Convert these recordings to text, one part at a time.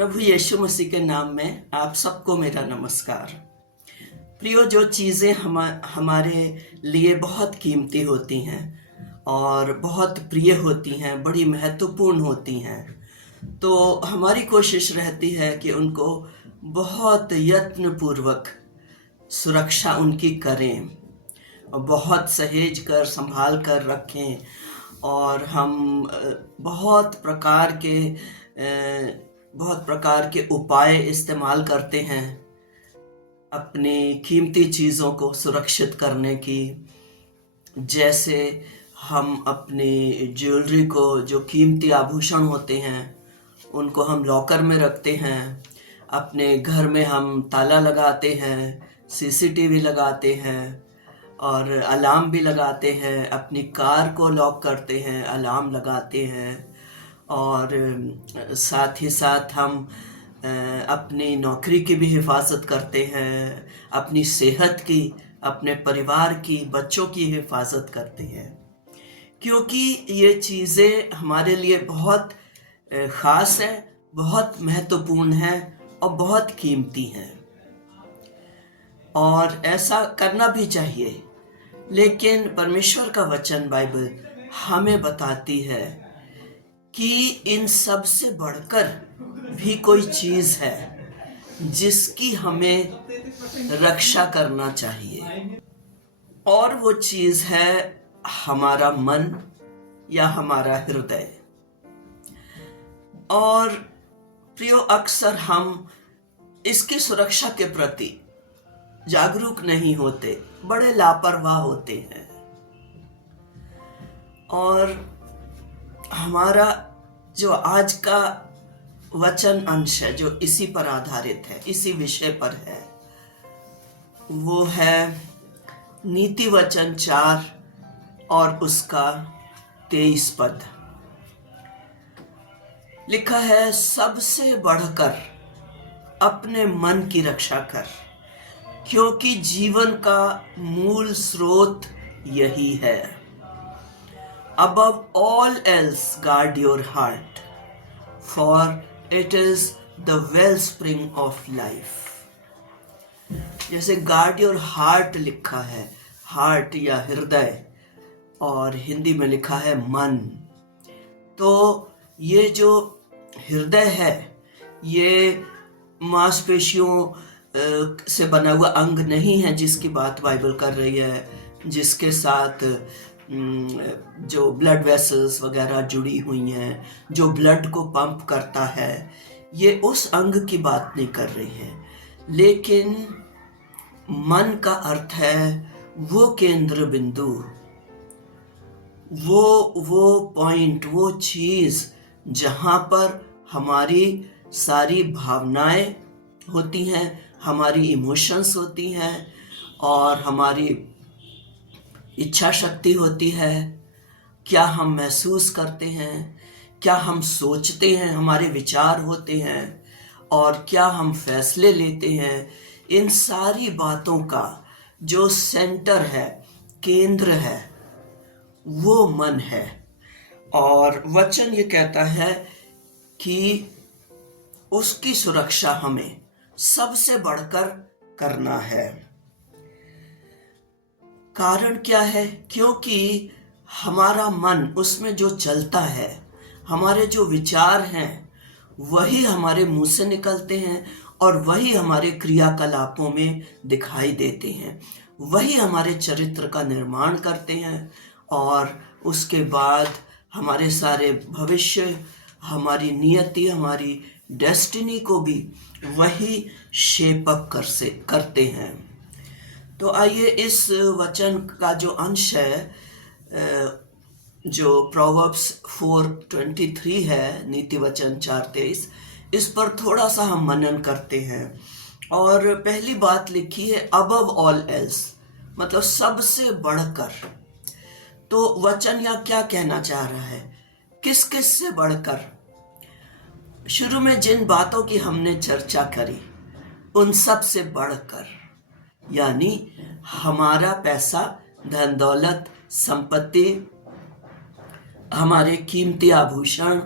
प्रभु यीशु मसीह के नाम में आप सबको मेरा नमस्कार। प्रियो, जो चीज़ें हमारे लिए बहुत कीमती होती हैं और बहुत प्रिय होती हैं, बड़ी महत्वपूर्ण होती हैं, तो हमारी कोशिश रहती है कि उनको बहुत यत्नपूर्वक सुरक्षा उनकी करें और बहुत सहेज कर संभाल कर रखें। और हम बहुत प्रकार के उपाय इस्तेमाल करते हैं अपनी कीमती चीज़ों को सुरक्षित करने की। जैसे हम अपनी ज्वेलरी को, जो कीमती आभूषण होते हैं, उनको हम लॉकर में रखते हैं। अपने घर में हम ताला लगाते हैं, सीसीटीवी लगाते हैं और अलार्म भी लगाते हैं। अपनी कार को लॉक करते हैं, अलार्म लगाते हैं। और साथ ही साथ हम अपनी नौकरी की भी हिफाजत करते हैं, अपनी सेहत की, अपने परिवार की, बच्चों की हिफाजत करते हैं, क्योंकि ये चीज़ें हमारे लिए बहुत ख़ास है, बहुत महत्वपूर्ण है और बहुत कीमती हैं। और ऐसा करना भी चाहिए। लेकिन परमेश्वर का वचन बाइबल हमें बताती है कि इन सब से बढ़कर भी कोई चीज़ है जिसकी हमें रक्षा करना चाहिए, और वो चीज़ है हमारा मन या हमारा हृदय। और प्रियो, अक्सर हम इसकी सुरक्षा के प्रति जागरूक नहीं होते, बड़े लापरवाह होते हैं। और हमारा जो आज का वचन अंश है, जो इसी पर आधारित है, इसी विषय पर है, वो है नीति वचन 4 और उसका 23 पद। लिखा है, सबसे बढ़कर अपने मन की रक्षा कर, क्योंकि जीवन का मूल स्रोत यही है। Above all else, guard your heart, for it is the wellspring of life. जैसे guard your heart लिखा है, हार्ट या हृदय, और हिंदी में लिखा है मन। तो ये जो हृदय है, ये मांसपेशियों से बना हुआ अंग नहीं है जिसकी बात बाइबल कर रही है, जिसके साथ जो ब्लड वेसल्स वगैरह जुड़ी हुई हैं, जो ब्लड को पंप करता है। ये उस अंग की बात नहीं कर रही है, लेकिन मन का अर्थ है वो केंद्र बिंदु, वो पॉइंट, वो चीज़ जहाँ पर हमारी सारी भावनाएं होती हैं, हमारी इमोशंस होती हैं और हमारी इच्छा शक्ति होती है। क्या हम महसूस करते हैं, क्या हम सोचते हैं, हमारे विचार होते हैं, और क्या हम फैसले लेते हैं। इन सारी बातों का जो सेंटर है, केंद्र है, वो मन है। और वचन ये कहता है कि उसकी सुरक्षा हमें सबसे बढ़कर करना है। कारण क्या है? क्योंकि हमारा मन, उसमें जो चलता है, हमारे जो विचार हैं, वही हमारे मुंह से निकलते हैं और वही हमारे क्रियाकलापों में दिखाई देते हैं, वही हमारे चरित्र का निर्माण करते हैं। और उसके बाद हमारे सारे भविष्य, हमारी नियति, हमारी डेस्टिनी को भी वही शेप अप करते हैं। तो आइए इस वचन का जो अंश है, जो प्रोवर्ब्स 4:23 है, नीति वचन 4:23, इस पर थोड़ा सा हम मनन करते हैं। और पहली बात लिखी है अबव ऑल एल्स, मतलब सबसे बढ़कर। तो वचन यह क्या कहना चाह रहा है? किस किस से बढ़कर? शुरू में जिन बातों की हमने चर्चा करी, उन सब से बढ़कर, यानी हमारा पैसा, धन दौलत, संपत्ति, हमारे कीमती आभूषण,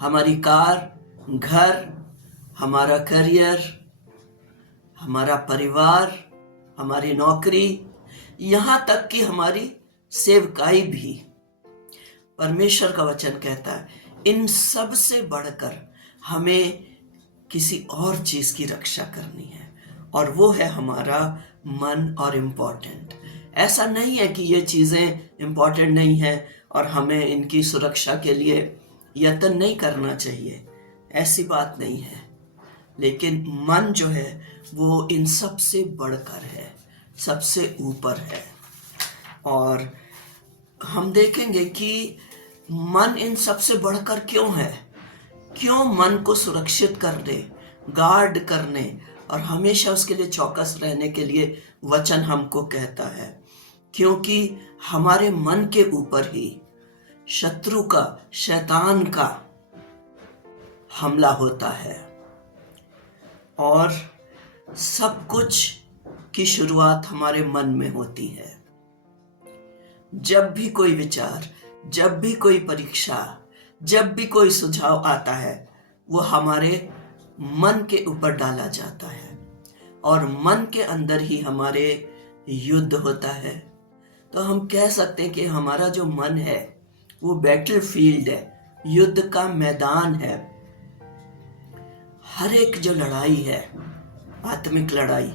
हमारी कार, घर, हमारा करियर, हमारा परिवार, हमारी नौकरी, यहाँ तक कि हमारी सेवकाई भी। परमेश्वर का वचन कहता है इन सब से बढ़कर हमें किसी और चीज की रक्षा करनी है, और वो है हमारा मन और इम्पोर्टेंट। ऐसा नहीं है कि ये चीजें इम्पोर्टेंट नहीं है और हमें इनकी सुरक्षा के लिए यत्न नहीं करना चाहिए, ऐसी बात नहीं है। लेकिन मन जो है वो इन सब से बढ़कर है, सबसे ऊपर है। और हम देखेंगे कि मन इन सब से बढ़कर क्यों है, क्यों मन को सुरक्षित करने, गार्ड करने और हमेशा उसके लिए चौकस रहने के लिए वचन हमको कहता है। क्योंकि हमारे मन के ऊपर ही शत्रु का, शैतान का हमला होता है, और सब कुछ की शुरुआत हमारे मन में होती है। जब भी कोई विचार, जब भी कोई परीक्षा, जब भी कोई सुझाव आता है, वो हमारे मन के ऊपर डाला जाता है, और मन के अंदर ही हमारे युद्ध होता है। तो हम कह सकते हैं कि हमारा जो मन है वो बैटल फील्ड है, युद्ध का मैदान है। हर एक जो लड़ाई है, आत्मिक लड़ाई,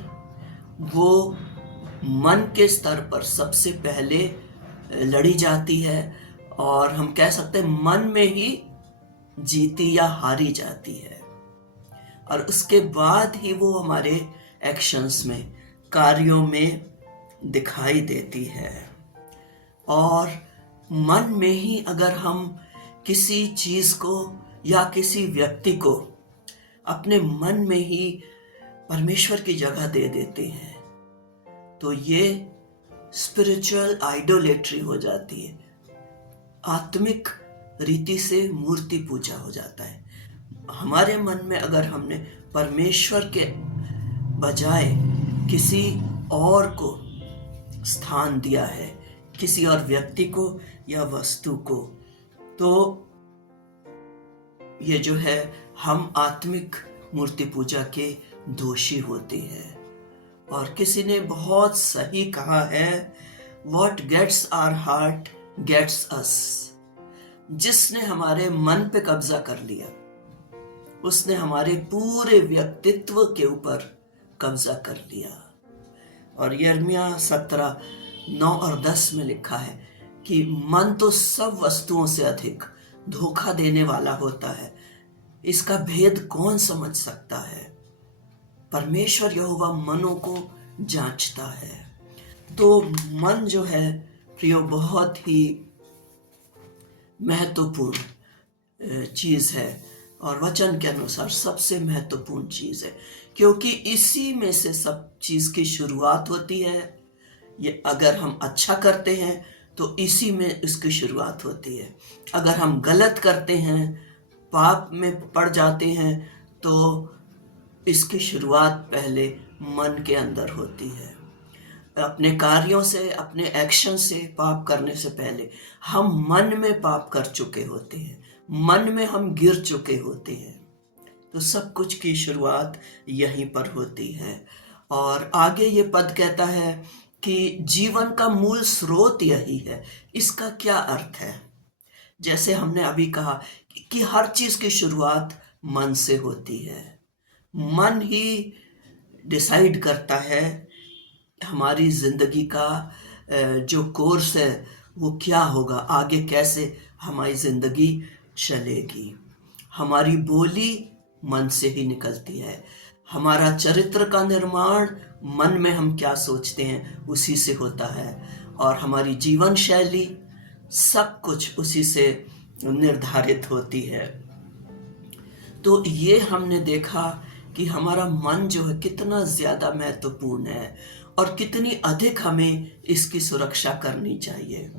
वो मन के स्तर पर सबसे पहले लड़ी जाती है, और हम कह सकते हैं मन में ही जीती या हारी जाती है, और उसके बाद ही वो हमारे एक्शंस में, कार्यों में दिखाई देती है। और मन में ही अगर हम किसी चीज को या किसी व्यक्ति को अपने मन में ही परमेश्वर की जगह दे देते हैं, तो ये स्पिरिचुअल आइडोलेट्री हो जाती है, आत्मिक रीति से मूर्ति पूजा हो जाता है। हमारे मन में अगर हमने परमेश्वर के बजाय किसी और को स्थान दिया है, किसी और व्यक्ति को या वस्तु को, तो ये जो है हम आत्मिक मूर्ति पूजा के दोषी होते हैं। और किसी ने बहुत सही कहा है, What gets our heart gets us। जिसने हमारे मन पे कब्जा कर लिया, उसने हमारे पूरे व्यक्तित्व के ऊपर कब्जा कर लिया। और यिर्मयाह 17:9 और 10 में लिखा है कि मन तो सब वस्तुओं से अधिक धोखा देने वाला होता है, इसका भेद कौन समझ सकता है। परमेश्वर यहोवा मनों को जांचता है। तो मन जो है प्रियो, बहुत ही महत्वपूर्ण चीज है, और वचन के अनुसार सबसे महत्वपूर्ण चीज है, क्योंकि इसी में से सब चीज की शुरुआत होती है। ये अगर हम अच्छा करते हैं तो इसी में इसकी शुरुआत होती है, अगर हम गलत करते हैं, पाप में पड़ जाते हैं, तो इसकी शुरुआत पहले मन के अंदर होती है। अपने कार्यों से, अपने एक्शन से, पाप करने से पहले हम मन में पाप कर चुके होते हैं, मन में हम गिर चुके होते हैं। तो सब कुछ की शुरुआत यहीं पर होती है। और आगे ये पद कहता है कि जीवन का मूल स्रोत यही है। इसका क्या अर्थ है? जैसे हमने अभी कहा कि हर चीज की शुरुआत मन से होती है। मन ही डिसाइड करता है हमारी जिंदगी का जो कोर्स है वो क्या होगा, आगे कैसे हमारी जिंदगी चलेगी। हमारी बोली मन से ही निकलती है, हमारा चरित्र का निर्माण मन में हम क्या सोचते हैं उसी से होता है, और हमारी जीवन शैली सब कुछ उसी से निर्धारित होती है। तो ये हमने देखा कि हमारा मन जो है कितना ज्यादा महत्वपूर्ण है, और कितनी अधिक हमें इसकी सुरक्षा करनी चाहिए।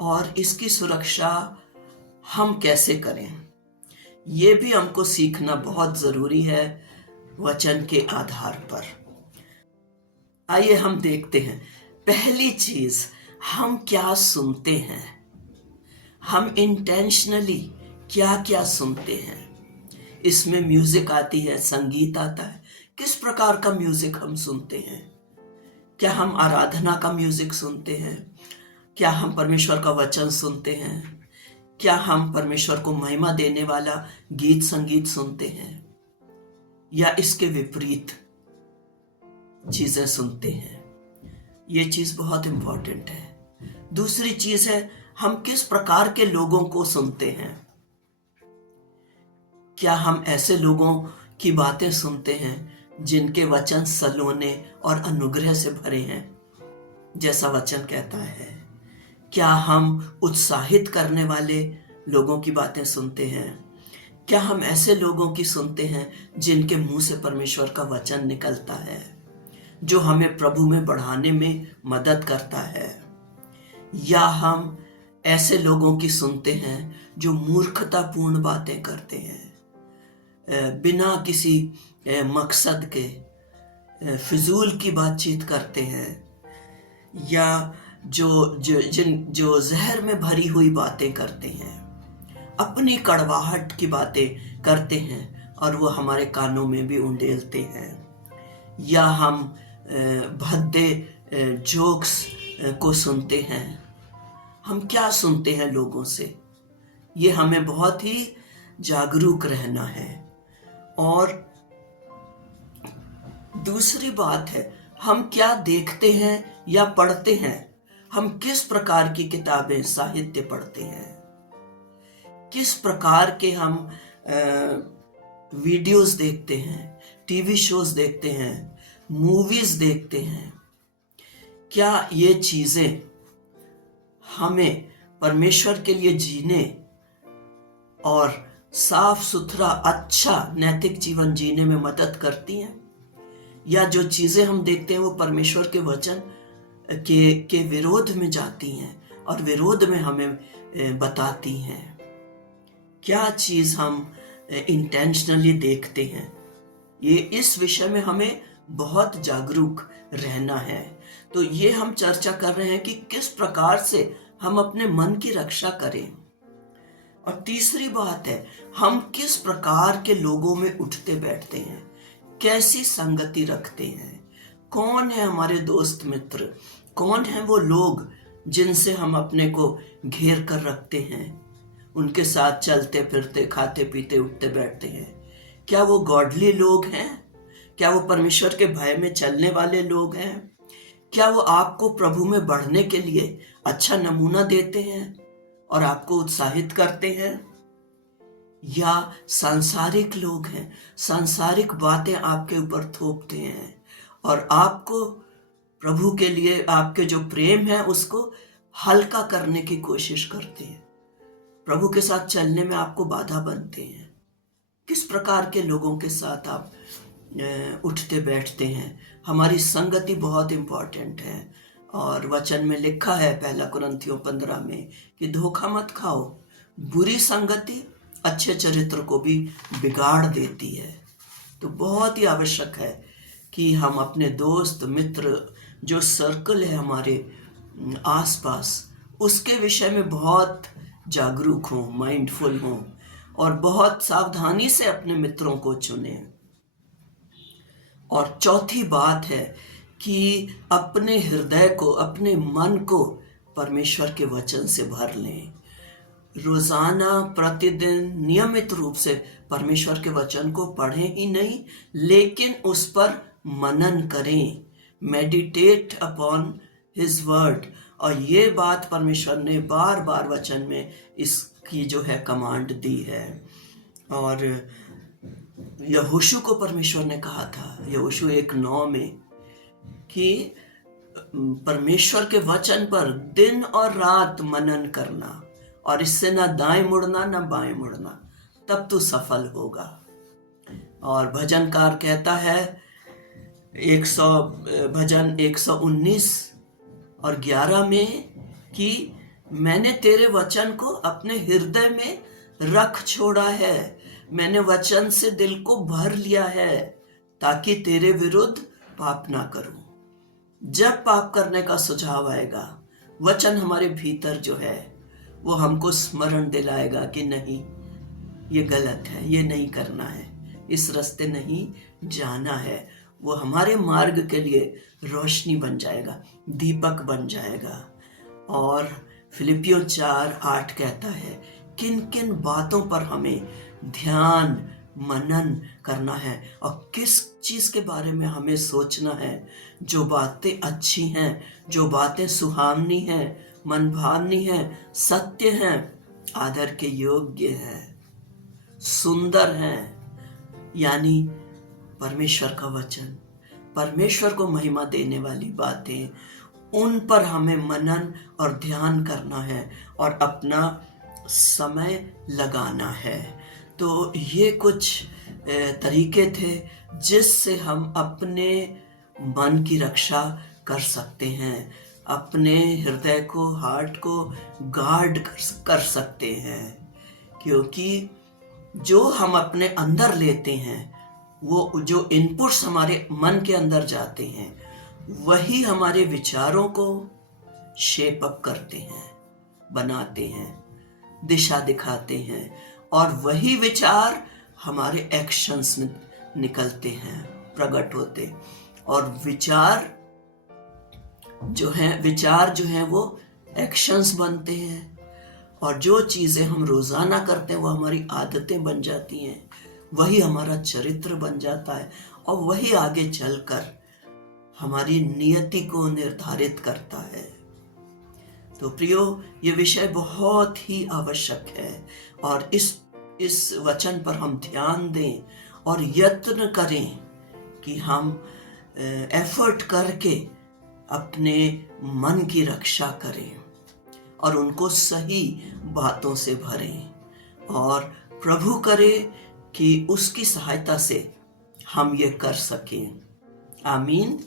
और इसकी सुरक्षा हम कैसे करें, ये भी हमको सीखना बहुत जरूरी है वचन के आधार पर। आइए हम देखते हैं। पहली चीज, हम क्या सुनते हैं, हम इंटेंशनली क्या क्या सुनते हैं। इसमें म्यूजिक आती है, संगीत आता है। किस प्रकार का म्यूजिक हम सुनते हैं? क्या हम आराधना का म्यूजिक सुनते हैं? क्या हम परमेश्वर का वचन सुनते हैं? क्या हम परमेश्वर को महिमा देने वाला गीत संगीत सुनते हैं, या इसके विपरीत चीजें सुनते हैं? ये चीज बहुत इंपॉर्टेंट है। दूसरी चीज है, हम किस प्रकार के लोगों को सुनते हैं। क्या हम ऐसे लोगों की बातें सुनते हैं जिनके वचन सलोने और अनुग्रह से भरे हैं, जैसा वचन कहता है? क्या हम उत्साहित करने वाले लोगों की बातें सुनते हैं? क्या हम ऐसे लोगों की सुनते हैं जिनके मुंह से परमेश्वर का वचन निकलता है, जो हमें प्रभु में बढ़ाने में मदद करता है? या हम ऐसे लोगों की सुनते हैं जो मूर्खतापूर्ण बातें करते हैं, बिना किसी मकसद के फिजूल की बातचीत करते हैं, या जो जहर में भरी हुई बातें करते हैं, अपनी कड़वाहट की बातें करते हैं और वो हमारे कानों में भी उंडेलते हैं? या हम भद्दे जोक्स को सुनते हैं? हम क्या सुनते हैं लोगों से? ये हमें बहुत ही जागरूक रहना है। और दूसरी बात है, हम क्या देखते हैं या पढ़ते हैं? हम किस प्रकार की किताबें, साहित्य पढ़ते हैं? किस प्रकार के हम वीडियोस देखते हैं, टीवी शोज देखते हैं, मूवीज देखते हैं? क्या ये चीजें हमें परमेश्वर के लिए जीने और साफ सुथरा अच्छा नैतिक जीवन जीने में मदद करती हैं? या जो चीजें हम देखते हैं वो परमेश्वर के वचन के विरोध में जाती हैं और विरोध में हमें बताती हैं? क्या चीज हम इंटेंशनली देखते हैं? ये इस विषय में हमें बहुत जागरूक रहना है। तो ये हम चर्चा कर रहे हैं कि किस प्रकार से हम अपने मन की रक्षा करें। और तीसरी बात है, हम किस प्रकार के लोगों में उठते बैठते हैं, कैसी संगति रखते हैं, कौन है हमारे दोस्त मित्र, कौन है वो लोग जिनसे हम अपने को घेर कर रखते हैं, उनके साथ चलते फिरते, खाते पीते, उठते बैठते हैं। क्या वो गॉडली लोग हैं? क्या वो परमेश्वर के भय में चलने वाले लोग हैं? क्या वो आपको प्रभु में बढ़ने के लिए अच्छा नमूना देते हैं और आपको उत्साहित करते हैं? या सांसारिक लोग हैं, सांसारिक बातें आपके ऊपर थोपते हैं और आपको प्रभु के लिए आपके जो प्रेम है उसको हल्का करने की कोशिश करते हैं, प्रभु के साथ चलने में आपको बाधा बनते हैं? किस प्रकार के लोगों के साथ आप उठते बैठते हैं? हमारी संगति बहुत इंपॉर्टेंट है। और वचन में लिखा है 1 कुरिन्थियों 15 में कि धोखा मत खाओ, बुरी संगति अच्छे चरित्र को भी बिगाड़ देती है। तो बहुत ही आवश्यक है कि हम अपने दोस्त मित्र, जो सर्कल है हमारे आसपास, उसके विषय में बहुत जागरूक हों, माइंडफुल हों और बहुत सावधानी से अपने मित्रों को चुनें। और चौथी बात है कि अपने हृदय को, अपने मन को परमेश्वर के वचन से भर लें। रोजाना, प्रतिदिन, नियमित रूप से परमेश्वर के वचन को पढ़ें ही नहीं, लेकिन उस पर मनन करें, मेडिटेट अपॉन हिज वर्ड। और ये बात परमेश्वर ने बार बार वचन में इसकी जो है कमांड दी है। और यहोशू को परमेश्वर ने कहा था, यहोशू 1:9 में, कि परमेश्वर के वचन पर दिन और रात मनन करना और इससे ना दाएं मुड़ना ना बाएं मुड़ना, तब तू सफल होगा। और भजनकार कहता है भजन 119 और 11 में कि मैंने तेरे वचन को अपने हृदय में रख छोड़ा है, मैंने वचन से दिल को भर लिया है ताकि तेरे विरुद्ध पाप ना करूं। जब पाप करने का सुझाव आएगा, वचन हमारे भीतर जो है वो हमको स्मरण दिलाएगा कि नहीं, ये गलत है, ये नहीं करना है, इस रास्ते नहीं जाना है, वो हमारे मार्ग के लिए रोशनी बन जाएगा, दीपक बन जाएगा। और फिलिपियों 4:8 कहता है, किन किन बातों पर हमें ध्यान मनन करना है और किस चीज़ के बारे में हमें सोचना है। जो बातें अच्छी हैं, जो बातें सुहावनी हैं, मनभावनी हैं, सत्य हैं, आदर के योग्य हैं, सुंदर हैं, यानी परमेश्वर का वचन, परमेश्वर को महिमा देने वाली बातें, उन पर हमें मनन और ध्यान करना है और अपना समय लगाना है। तो ये कुछ तरीके थे जिससे हम अपने मन की रक्षा कर सकते हैं, अपने हृदय को, हार्ट को गार्ड कर सकते हैं। क्योंकि जो हम अपने अंदर लेते हैं, वो जो इनपुट्स हमारे मन के अंदर जाते हैं, वही हमारे विचारों को शेप अप करते हैं, बनाते हैं, दिशा दिखाते हैं, और वही विचार हमारे एक्शंस में निकलते हैं, प्रकट होते। और विचार जो हैं वो एक्शंस बनते हैं, और जो चीज़ें हम रोज़ाना करते हैं वो हमारी आदतें बन जाती हैं, वही हमारा चरित्र बन जाता है, और वही आगे चलकर हमारी नियति को निर्धारित करता है। तो प्रियो, ये विषय बहुत ही आवश्यक है, और इस वचन पर हम ध्यान दें और यत्न करें कि हम एफर्ट करके अपने मन की रक्षा करें और उनको सही बातों से भरें, और प्रभु करे कि उसकी सहायता से हम ये कर सकें। आमीन।